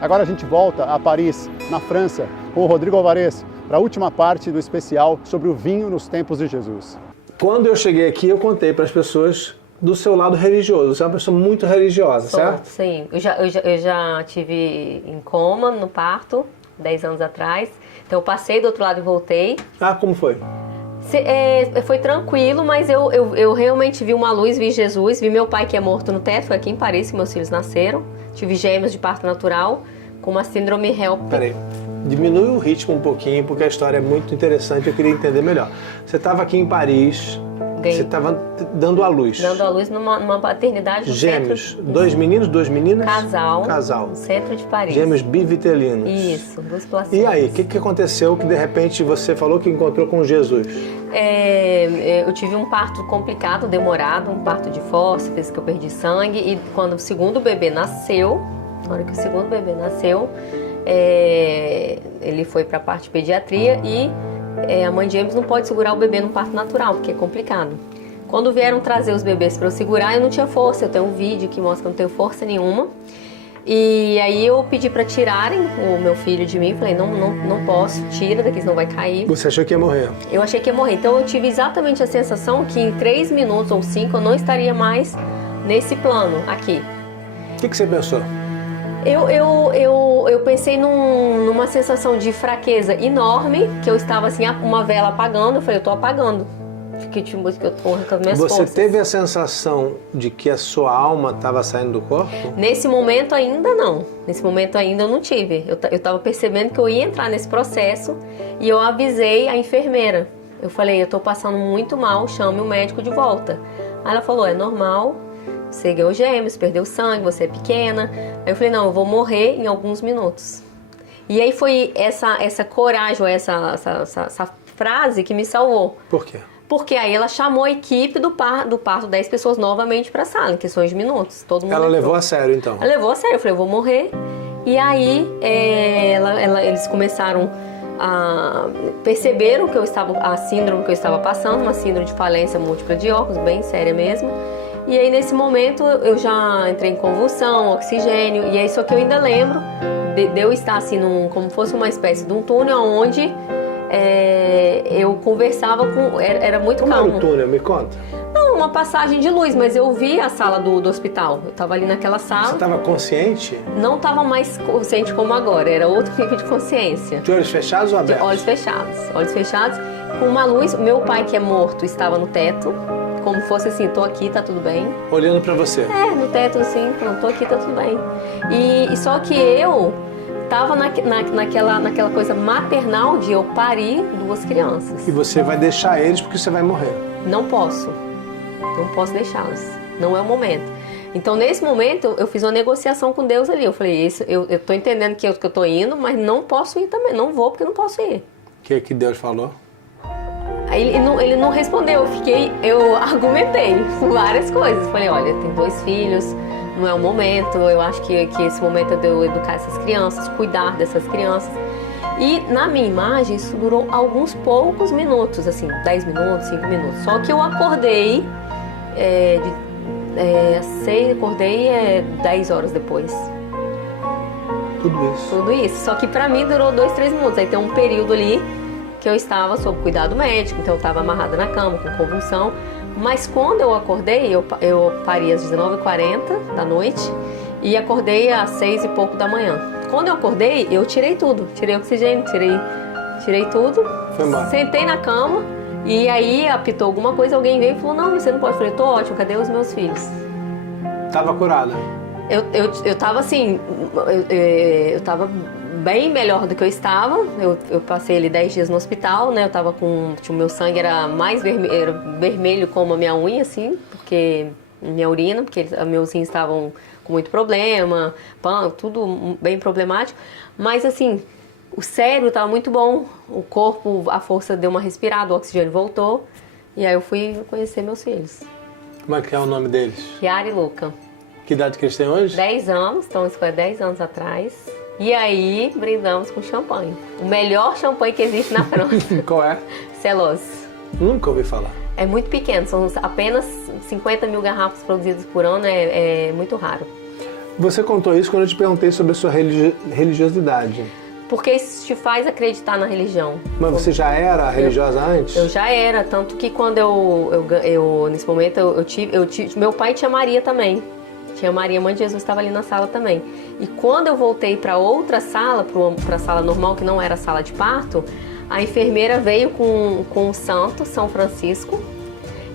Agora a gente volta a Paris, na França, com o Rodrigo Alvarez, para a última parte do especial sobre o vinho nos tempos de Jesus. Quando eu cheguei aqui, eu contei para as pessoas do seu lado religioso. Você é uma pessoa muito religiosa, certo? Sim, eu já tive em coma no parto, 10 anos atrás. Então eu passei do outro lado e voltei. Ah, como foi? Foi tranquilo, mas eu realmente vi uma luz, vi Jesus, vi meu pai que é morto no teto, foi aqui em Paris que meus filhos nasceram. Tive gêmeos de parto natural, com uma síndrome HELP. Peraí, diminui o ritmo um pouquinho, porque a história é muito interessante, eu queria entender melhor. Você estava aqui em Paris, você estava dando à luz. Dando à luz numa paternidade no Gêmeos, centro, 2 meninos, 2 meninas? Casal. No centro de Paris. Gêmeos bivitelinos. Isso, 2 placentas. E aí, o que aconteceu que de repente você falou que encontrou com Jesus? Eu tive um parto complicado, demorado, um parto de fez que eu perdi sangue, e quando o segundo bebê nasceu, na hora que o segundo bebê nasceu, ele foi para a parte de pediatria e a mãe de gêmeos não pode segurar o bebê no parto natural, porque é complicado. Quando vieram trazer os bebês para eu segurar, eu não tinha força. Eu tenho um vídeo que mostra que eu não tenho força nenhuma. E aí eu pedi para tirarem o meu filho de mim. Falei, não posso, tira daqui, senão vai cair. Você achou que ia morrer? Eu achei que ia morrer. Então eu tive exatamente a sensação que em 3 minutos ou 5 eu não estaria mais nesse plano aqui. O que você pensou? Eu pensei numa sensação de fraqueza enorme, que eu estava assim, uma vela apagando. Eu falei, eu tô apagando. Fiquei tipo, que eu tô arrancando minhas forças. Você teve a sensação de que a sua alma estava saindo do corpo? Nesse momento ainda não. Nesse momento ainda eu não tive. Eu estava percebendo que eu ia entrar nesse processo e eu avisei a enfermeira. Eu falei, eu tô passando muito mal, chame o médico de volta. Aí ela falou, é normal, você ganhou gêmeos, perdeu sangue, você é pequena. Aí eu falei, não, eu vou morrer em alguns minutos. E aí foi essa coragem, essa frase que me salvou. Por quê? Porque aí ela chamou a equipe do parto 10 pessoas novamente para a sala, em questões de minutos. Todo mundo ela entrou. Levou a sério, então? Ela levou a sério. Eu falei, eu vou morrer. E aí eles começaram a... Perceberam que a síndrome que eu estava passando, uma síndrome de falência múltipla de óculos, bem séria mesmo. E aí nesse momento eu já entrei em convulsão, oxigênio. E aí só que eu ainda lembro de eu estar assim, como fosse uma espécie de um túnel onde... eu conversava com... Era muito calmo. Como era o túnel? Me conta. Não, uma passagem de luz, mas eu vi a sala do hospital. Eu estava ali naquela sala. Você estava consciente? Não estava mais consciente como agora, era outro nível de consciência. De olhos fechados ou abertos? De olhos fechados, com uma luz. Meu pai, que é morto, estava no teto, como fosse assim, tô aqui, tá tudo bem. Olhando para você? No teto assim, pronto, tô aqui, tá tudo bem. E só que eu... Tava naquela coisa maternal de eu parir 2 crianças. E você vai deixar eles porque você vai morrer? Não posso deixá-los. Não é o momento. Então, nesse momento, eu fiz uma negociação com Deus ali. Eu falei, eu tô entendendo que eu tô indo, mas não posso ir também. Não vou porque não posso ir. O que Deus falou? Aí ele não respondeu. Eu argumentei várias coisas. Falei, olha, tem 2 filhos... Não é o momento, eu acho que esse momento é de eu educar essas crianças, cuidar dessas crianças. E na minha imagem isso durou alguns poucos minutos, assim, 10 minutos, 5 minutos. Só que eu acordei, acordei 10 horas depois. Tudo isso? Só que pra mim durou 2, 3 minutos. Aí tem um período ali que eu estava sob cuidado médico, então eu estava amarrada na cama com convulsão. Mas quando eu acordei, eu parei às 19h40 da noite e acordei às 6 e pouco da manhã. Quando eu acordei, eu tirei tudo. Tirei oxigênio, tirei tudo. Foi embora. Sentei na cama e aí apitou alguma coisa, alguém veio e falou, não, você não pode. Eu falei, tô ótimo, cadê os meus filhos? Tava curada? Eu tava assim, eu tava bem melhor do que eu estava. Eu passei ali 10 dias no hospital, né? Eu tava o meu sangue era mais vermelho como a minha unha, assim, porque minha urina, porque meus rins estavam com muito problema, tudo bem problemático. Mas assim, o cérebro estava muito bom, o corpo, a força deu uma respirada, o oxigênio voltou. E aí eu fui conhecer meus filhos. Como é que é o nome deles? Chiara e Luca. Que idade que eles têm hoje? 10 anos, então isso foi 10 anos atrás. E aí, brindamos com champanhe. O melhor champanhe que existe na França. Qual é? Celos. Nunca ouvi falar. É muito pequeno, são apenas 50 mil garrafas produzidas por ano, é muito raro. Você contou isso quando eu te perguntei sobre a sua religiosidade. Porque isso te faz acreditar na religião. Mas você já era religiosa antes? Eu já era, tanto que quando nesse momento, meu pai tinha Maria também. Tinha Maria, mãe de Jesus, estava ali na sala também. E quando eu voltei para outra sala, para a sala normal, que não era a sala de parto, a enfermeira veio com o santo, São Francisco,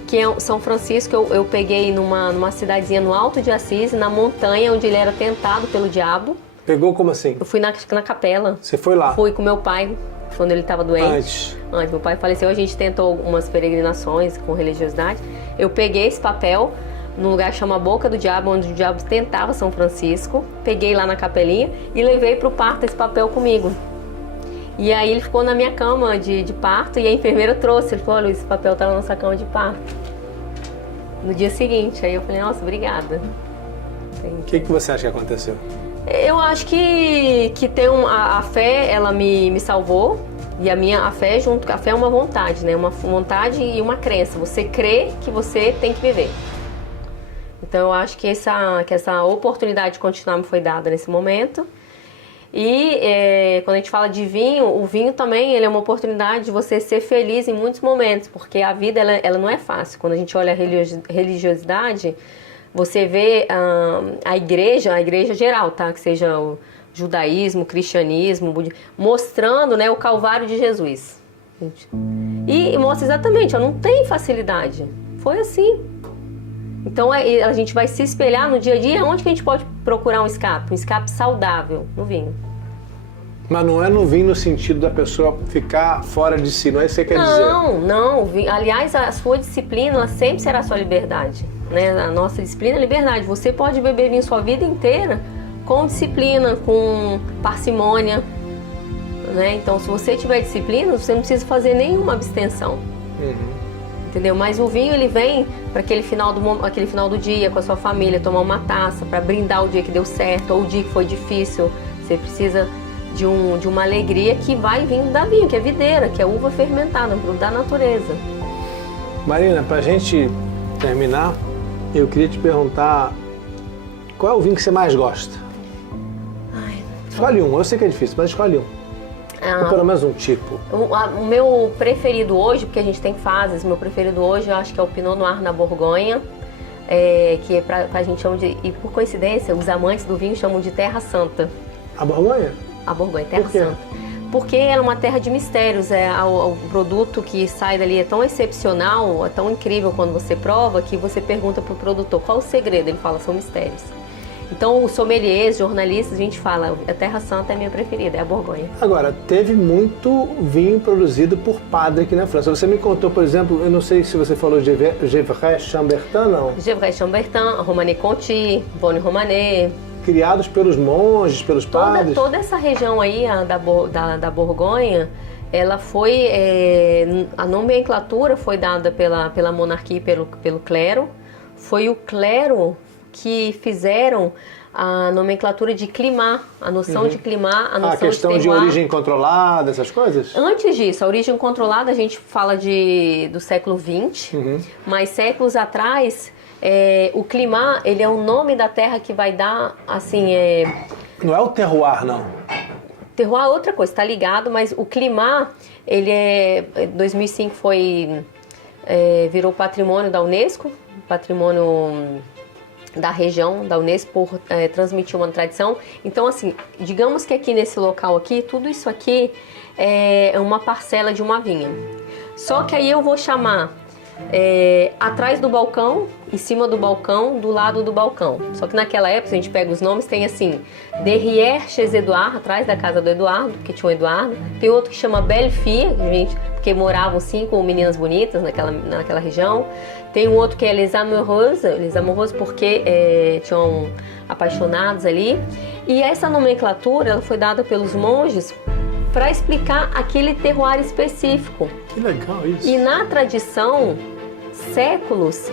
que é São Francisco, eu peguei numa cidadezinha no Alto de Assis, na montanha onde ele era tentado pelo diabo. Pegou como assim? Eu fui na capela. Você foi lá? Fui com meu pai, quando ele estava doente. Antes. Meu pai faleceu, a gente tentou algumas peregrinações com religiosidade. Eu peguei esse papel num lugar que chama Boca do Diabo, onde o diabo tentava São Francisco. Peguei lá na capelinha e levei para o parto esse papel comigo. E aí ele ficou na minha cama de parto e a enfermeira trouxe. Ele falou, olha, esse papel tá na nossa cama de parto. No dia seguinte, aí eu falei, nossa, obrigada. O que você acha que aconteceu? Eu acho que tem a fé, ela me salvou. E a fé é uma vontade, né? Uma vontade e uma crença. Você crê que você tem que viver. Então eu acho que essa oportunidade de continuar me foi dada nesse momento. E quando a gente fala de vinho, o vinho também ele é uma oportunidade de você ser feliz em muitos momentos, porque a vida ela não é fácil. Quando a gente olha a religiosidade, você vê a igreja geral, tá? Que seja o judaísmo, cristianismo, budismo, mostrando, né, o Calvário de Jesus. E mostra exatamente, não tem facilidade. Foi assim. Então a gente vai se espelhar no dia a dia. Onde que a gente pode procurar um escape saudável? No vinho. Mas não é no vinho no sentido da pessoa ficar fora de si, não é isso que você quer dizer? Não. Aliás, a sua disciplina ela sempre será a sua liberdade. Né? A nossa disciplina é liberdade. Você pode beber vinho sua vida inteira com disciplina, com parcimônia. Né? Então, se você tiver disciplina, você não precisa fazer nenhuma abstenção. Entendeu? Mas o vinho ele vem para aquele final do dia com a sua família, tomar uma taça para brindar o dia que deu certo ou o dia que foi difícil. Você precisa de uma alegria que vai vindo da vinho, que é videira, que é uva fermentada, um produto da natureza. Marina, para a gente terminar, eu queria te perguntar qual é o vinho que você mais gosta? Escolhe um, eu sei que é difícil, mas escolhe um. Ou pelo menos um tipo. O meu preferido hoje, porque a gente tem fases, meu preferido hoje eu acho que é o Pinot Noir na Borgonha, que a gente chama de, e por coincidência, os amantes do vinho chamam de Terra Santa. A Borgonha? A Borgonha, Terra Santa. Porque ela é uma terra de mistérios, o produto que sai dali é tão excepcional, é tão incrível quando você prova, que você pergunta pro produtor qual o segredo, ele fala, são mistérios. Então, os sommeliers, jornalistas, a gente fala, a Terra Santa é a minha preferida, é a Borgonha. Agora, teve muito vinho produzido por padre aqui na França. Você me contou, por exemplo, eu não sei se você falou de Gevrey Chambertin, não? Gevrey Chambertin, Romanée Conti, Bonne Romanée. Criados pelos monges, pelos padres? Toda essa região aí da Borgonha, ela foi, a nomenclatura foi dada pela monarquia e pelo clero. Foi o clero que fizeram a nomenclatura de climat, a noção de climat, a noção a questão de origem controlada, essas coisas? Antes disso, a origem controlada a gente fala do século XX, mas séculos atrás, o climat, ele é o nome da terra que vai dar, assim... Não é o terroir, não? Terroir é outra coisa, está ligado, mas o climat, ele em 2005 virou patrimônio da Unesco, patrimônio da região, da Unesco, por transmitir uma tradição. Então, assim, digamos que aqui nesse local aqui, tudo isso aqui é uma parcela de uma vinha. Só que aí eu vou chamar atrás do balcão, em cima do balcão, do lado do balcão. Só que naquela época, se a gente pega os nomes, tem assim, Derrière chez Edouard, atrás da casa do Eduardo, porque tinha um Eduardo. Tem outro que chama Belle Fille, gente, porque moravam 5 meninas bonitas naquela região. Tem um outro que é Les Amoureuses porque tinham apaixonados ali. E essa nomenclatura ela foi dada pelos monges para explicar aquele terroir específico. Que legal isso. E na tradição, séculos,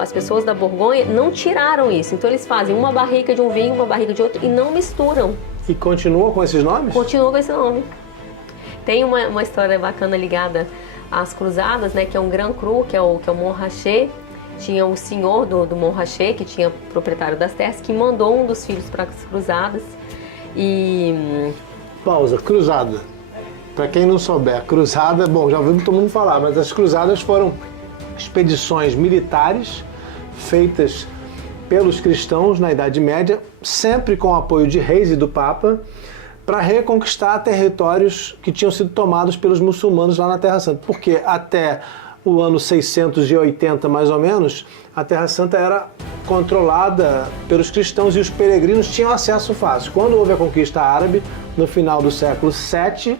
as pessoas da Borgonha não tiraram isso. Então eles fazem uma barrica de um vinho, uma barrica de outro e não misturam. E continua com esses nomes? Continua com esse nome. Tem uma história bacana ligada às cruzadas, né, que é um Grand Cru, que é o Montrachet. Tinha o senhor do Montrachet, que tinha proprietário das terras, que mandou um dos filhos para as cruzadas. E... Pausa, cruzada. Para quem não souber, cruzada, bom, já ouviu todo mundo falar, mas as cruzadas foram expedições militares feitas pelos cristãos na Idade Média, sempre com o apoio de reis e do Papa, para reconquistar territórios que tinham sido tomados pelos muçulmanos lá na Terra Santa. Porque até o ano 680 mais ou menos, a Terra Santa era controlada pelos cristãos e os peregrinos tinham acesso fácil. Quando houve a conquista árabe, no final do século VII,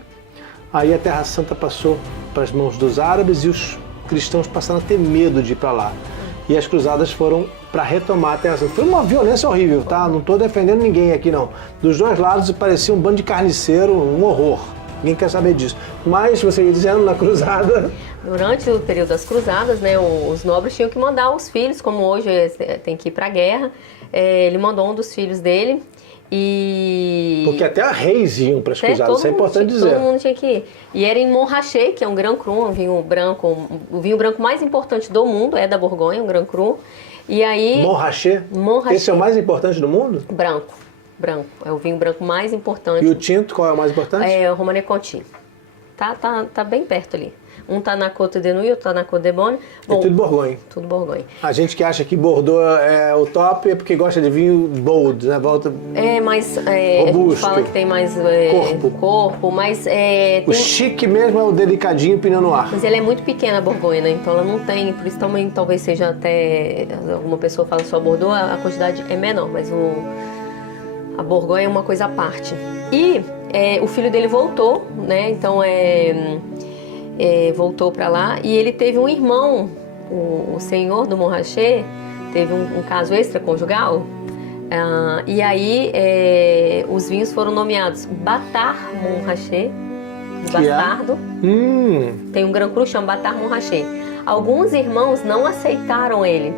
aí a Terra Santa passou para as mãos dos árabes e os cristãos passaram a ter medo de ir para lá. E as cruzadas foram para retomar a Terra Santa. Foi uma violência horrível, tá? Não estou defendendo ninguém aqui, não. Dos dois lados parecia um bando de carniceiro, um horror. Ninguém quer saber disso. Mas, você ia dizendo, na cruzada... Durante o período das cruzadas, né, os nobres tinham que mandar os filhos, como hoje tem que ir para a guerra. Ele mandou um dos filhos dele e... Porque até reis iam para as cruzadas, isso é importante dizer. Todo mundo tinha que ir. E era em Montrachet, que é um Grand Cru, um vinho branco, o vinho branco mais importante do mundo, é da Borgonha, um Grand Cru. E aí... Montrachet? Esse é o mais importante do mundo? Branco. É o vinho branco mais importante. E o tinto, qual é o mais importante? É o Romanée Conti. Tá bem perto ali. Um tá na Côte de Nuits, outro tá na Côte de Beaune. Bom, é tudo Borgonha. Tudo Borgonha. A gente que acha que Bordeaux é o top é porque gosta de vinho bold, né? Volta mas robusto. A gente fala que tem mais corpo, mas... O chique mesmo é o delicadinho Pinot Noir. Mas ele é muito pequena a Borgonha, né? Então ela não tem, por isso também talvez seja até... Alguma pessoa fala só Bordeaux, a quantidade é menor, mas a Borgonha é uma coisa à parte. E o filho dele voltou, né? Então voltou para lá e ele teve um irmão, o senhor do Montrachet, teve um caso extraconjugal, e aí os vinhos foram nomeados Batard Montrachet, bastardo. Tem um Grand Cru chamado Batard Montrachet. Alguns irmãos não aceitaram ele,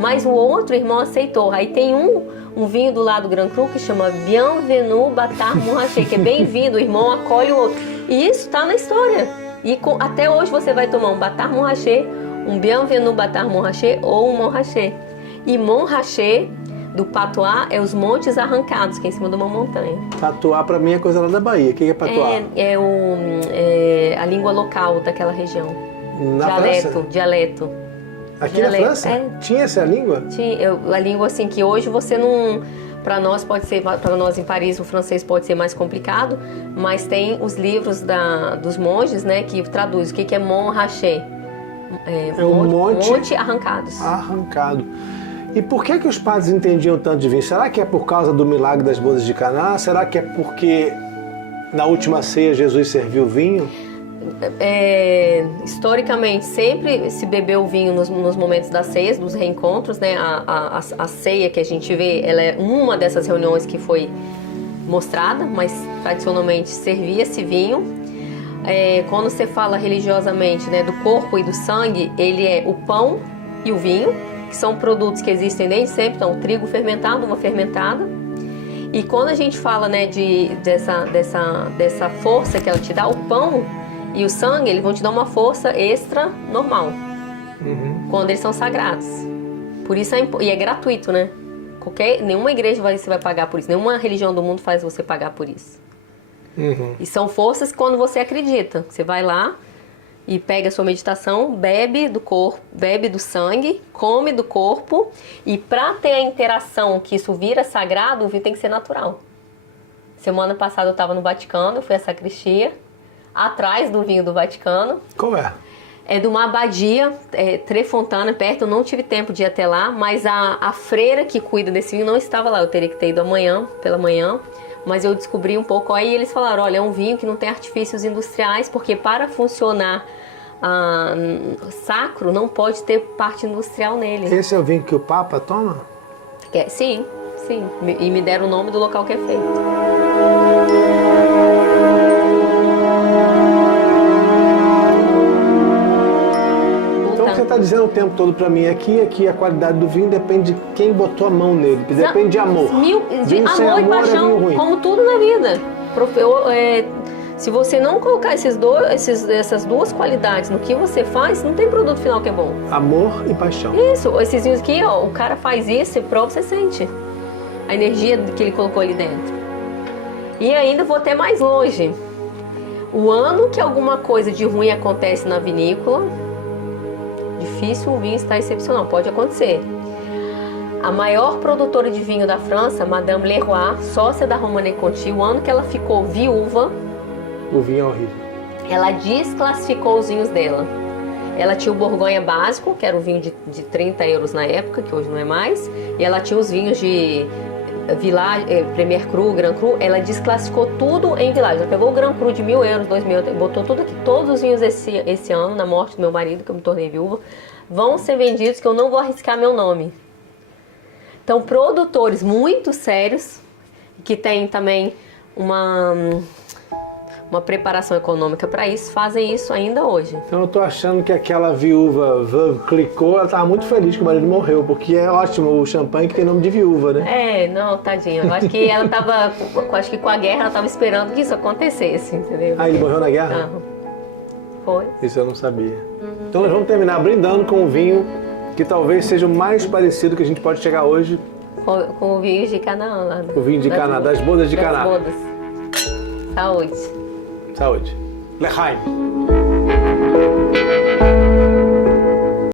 mas o outro irmão aceitou. Aí tem um vinho do lado do Grand Cru que chama Bienvenue Batard Montrachet, que é bem-vindo, o irmão acolhe o outro. E isso está na história. E até hoje você vai tomar um Batard Montrachet, um Bienvenue Batard Montrachet ou um Montrachet. E Montrachet, do Patois, é os Montes Arrancados, que é em cima de uma montanha. Patois para mim é coisa lá da Bahia. O que é Patois? É a língua local daquela região. Dialeto. Aqui na França? Tinha essa língua? Tinha. A língua assim que hoje você não... Para nós pode ser, para nós em Paris o francês pode ser mais complicado, mas tem os livros dos monges, né, que traduz o que é Montrachet. Monte Arrancados. Arrancado. E por que os padres entendiam tanto de vinho? Será que é por causa do milagre das bodas de Caná? Será que é porque na última ceia Jesus serviu vinho? Historicamente sempre se bebeu vinho nos momentos das ceias, dos reencontros, né? A ceia que a gente vê, ela é uma dessas reuniões que foi mostrada, mas tradicionalmente servia-se vinho. Quando você fala religiosamente, né, do corpo e do sangue, ele é o pão e o vinho, que são produtos que existem desde sempre, então o trigo fermentado, uva fermentada. E quando a gente fala, né, dessa força que ela te dá, o pão e o sangue, eles vão te dar uma força extra normal, quando eles são sagrados. Por isso e é gratuito, né? Nenhuma igreja você vai pagar por isso, nenhuma religião do mundo faz você pagar por isso. E são forças quando você acredita. Você vai lá e pega a sua meditação, bebe do corpo, bebe do sangue, come do corpo, e para ter a interação que isso vira sagrado, o vinho tem que ser natural. Semana passada eu estava no Vaticano, eu fui à sacristia, atrás do vinho do Vaticano. Qual é? É de uma abadia, Trefontana, perto. Eu não tive tempo de ir até lá, mas a freira que cuida desse vinho não estava lá. Eu teria que ter ido pela manhã, mas eu descobri um pouco. Aí eles falaram, olha, é um vinho que não tem artifícios industriais, porque para funcionar sacro não pode ter parte industrial nele. Esse é o vinho que o Papa toma? Sim. E me deram o nome do local que é feito. Você está dizendo o tempo todo para mim aqui que a qualidade do vinho depende de quem botou a mão nele, depende de amor. Amor e paixão, como tudo na vida. Se você não colocar essas duas qualidades no que você faz, não tem produto final que é bom. Amor e paixão. Isso, esses vinhos aqui, ó, o cara faz isso, você prova, você sente a energia que ele colocou ali dentro. E ainda vou até mais longe. O ano que alguma coisa de ruim acontece na vinícola, difícil o vinho estar excepcional, pode acontecer. A maior produtora de vinho da França, Madame Leroy, sócia da Romanée Conti, o ano que ela ficou viúva, o vinho é horrível. Ela desclassificou os vinhos dela. Ela tinha o Borgonha básico, que era um vinho de 30 euros na época, que hoje não é mais. E ela tinha os vinhos de Village, Premier Cru, Grand Cru. Ela desclassificou tudo em Village. Ela pegou o Grand Cru de 1.000 euros, 2.000, botou tudo aqui. Todos os vinhos esse ano, na morte do meu marido, que eu me tornei viúva, vão ser vendidos, que eu não vou arriscar meu nome. Então, produtores muito sérios, que têm também uma preparação econômica para isso, fazem isso ainda hoje. Então eu tô achando que aquela viúva Veuve Clicquot, ela tava muito feliz que o marido morreu, porque é ótimo o champanhe que tem nome de viúva, né? Não, tadinha. Eu acho que ela tava, acho que com a guerra ela tava esperando que isso acontecesse, entendeu? Ah, ele morreu na guerra? Foi. Isso eu não sabia. Então nós vamos terminar brindando com um vinho que talvez seja o mais parecido que a gente pode chegar hoje. Com o vinho de Canaã lá. O vinho de Canaã, das bodas de Canaã. Das bodas. Saúde. Saúde. L'Chaim.